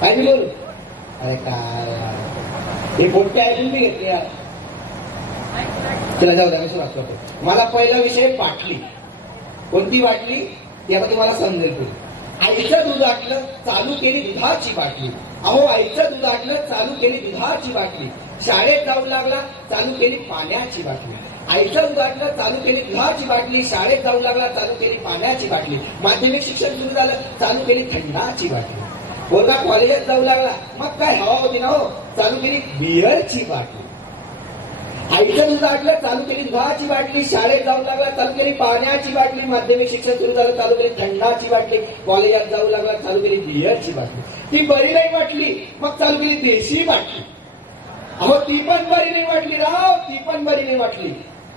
काय मी बोलू? अरे काय हे पोट्टे ऐकून मी घेतले यार. चला जाऊ द्या, मी सुरुवात करतो. मला पहिला विषय बाटली. कोणती बाटली ती आता तुम्हाला समजेल. आईचं दूध आटलं चालू केली दुधाची बाटली. अहो आईचं दूध आटलं चालू केली दुधाची बाटली. शाळेत जाऊ लागला चालू केली पाण्याची बाटली. आईचं दूध आटलं चालू केली दुधाची बाटली. शाळेत जाऊ लागला चालू केली पाण्याची बाटली. माध्यमिक शिक्षण सुरू झालं चालू केली थंडाची बाटली. पोरगा कॉलेजात जाऊ लागला मग काय हवा होती ना हो, चालू केली बिअरची बाटली. आईचं दूध आटलं चालू केली दुधाची बाटली. शाळेत जाऊ लागला चालू केली पाण्याची बाटली. माध्यमिक शिक्षण सुरू झालं चालू केली थंडाची बाटली. कॉलेजात जाऊ लागला चालू केली बिअरची बाटली. ती बरी नाही वाटली मग चालू केली देशी बाटली. अहो ती पण बरी नाही वाटली राव, ती पण बरी नाही वाटली.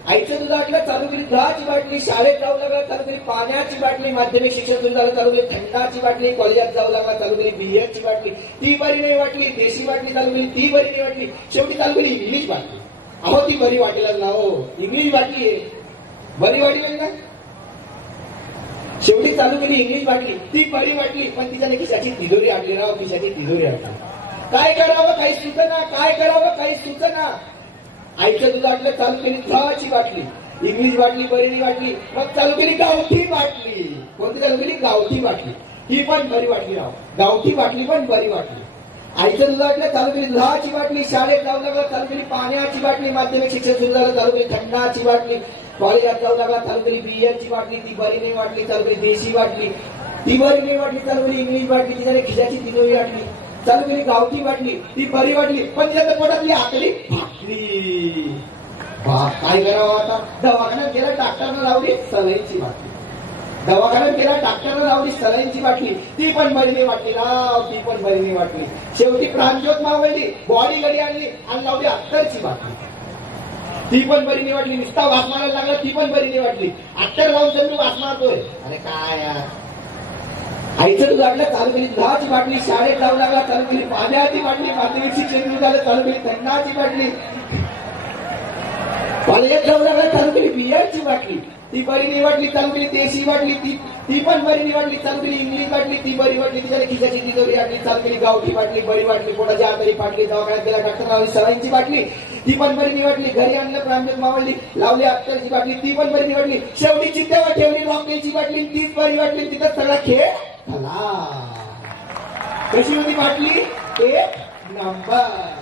आईचं दूध आटलं चालू केली दुधाची बाटली. शाळेत जाऊ लागला चालू केली पाण्याची बाटली. माध्यमिक शिक्षण सुरू झालं चालू केली थंडाची बाटली. कॉलेजात जाऊ लागला चालू केली बिअरची बाटली. ती बरी नाही वाटली. देशी बाटली चालू केली, ती बरी नाही वाटली. शेवटी चालू केली इंग्लिश बाटली. अहो ती बरी वाटेल ना हो, इंग्लिश बाटली आहे, बरी वाटली का? शेवटी चालू केली इंग्लिश बाटली. ती बरी वाटली पण तिच्या खिशाची तिजोरी आटली राव, खिशाची तिजोरी आटली. काय करावं काही सुचना, काय करावं काही सुचना. आईचं दूध आटलं चालू केली दुधाची बाटली. इंग्लिश बाटली बरी नाही वाटली मग चालू केली गावठी बाटली. कोणती चालू केली? गावठी बाटली. ही पण बरी वाटली राव, गावठी बाटली पण बरी वाटली. आईचं दूध आटलं चालू केली दुधाची बाटली. शाळेत जाऊ लागला चालू केली पाण्याची बाटली. माध्यमिक शिक्षण सुरू झालं चालू केली थंडाची बाटली. कॉलेजात जाऊ लागला चालू केली बिअरची बाटली. ती बरी नाही वाटली चालू केली देशी बाटली. ती बरी नाही वाटली चालू केली इंग्लिश बाटली. तिच्या खिशाची तिजोरी वाटली चालू केली गावठी बाटली. ती बरी वाटली पण तिच्या पोटातली आकली भाकरी. काय करावं आता? दवाखान्यात गेला डॉक्टरनं लावली सलाईनची बाटली. दवाखान्यात गेला डॉक्टरनं लावली सलाईनची बाटली. ती पण बरी नाही वाटली राव, ती पण बरी नाही वाटली. शेवटी प्राणज्योत मावळली, बॉडी गडी आणली आणि लावली अत्तरची बाटली. ती पण बरी नाही वाटली. नुसता वास मारायला लागला, ती पण बरी नाही वाटली. अत्तर लावून जमीन वास मारतोय. अरे काय यार. आईचं दूध आटलं चालू केली दुधाची बाटली. शाळेत जाऊ लागला चालू केली पाण्याची बाटली. माध्यमिक शिक्षण सुरू झालं चालू केली थंडाची बाटली. कॉलेजात जाऊ लागला चालू केली बिअरची बाटली. ती बरी नाही वाटली चालू केली देशी बाटली. ती पण बरी नाही वाटली चालू केली इंग्लिश बाटली. ती बरी वाटली तिच्या खिशाची तिजोरी वाटली चालू केली गावठी बाटली. बरी वाटली पोटाची आतरी फाटली. दवाखान्यात गेला डॉक्टर लावली सलाईनची बाटली. ती पण बरी नाही वाटली. घरी आणलं प्राणज्योत मावळली, लावली अत्तरची बाटली. ती पण बरी नाही वाटली. शेवटी चित्त्यावर ठेवली रॉकेलची बाटली. तीच बरी वाटली. तिथं सगळा खेळ झाला. कशी होती बाटली? एक नंबर.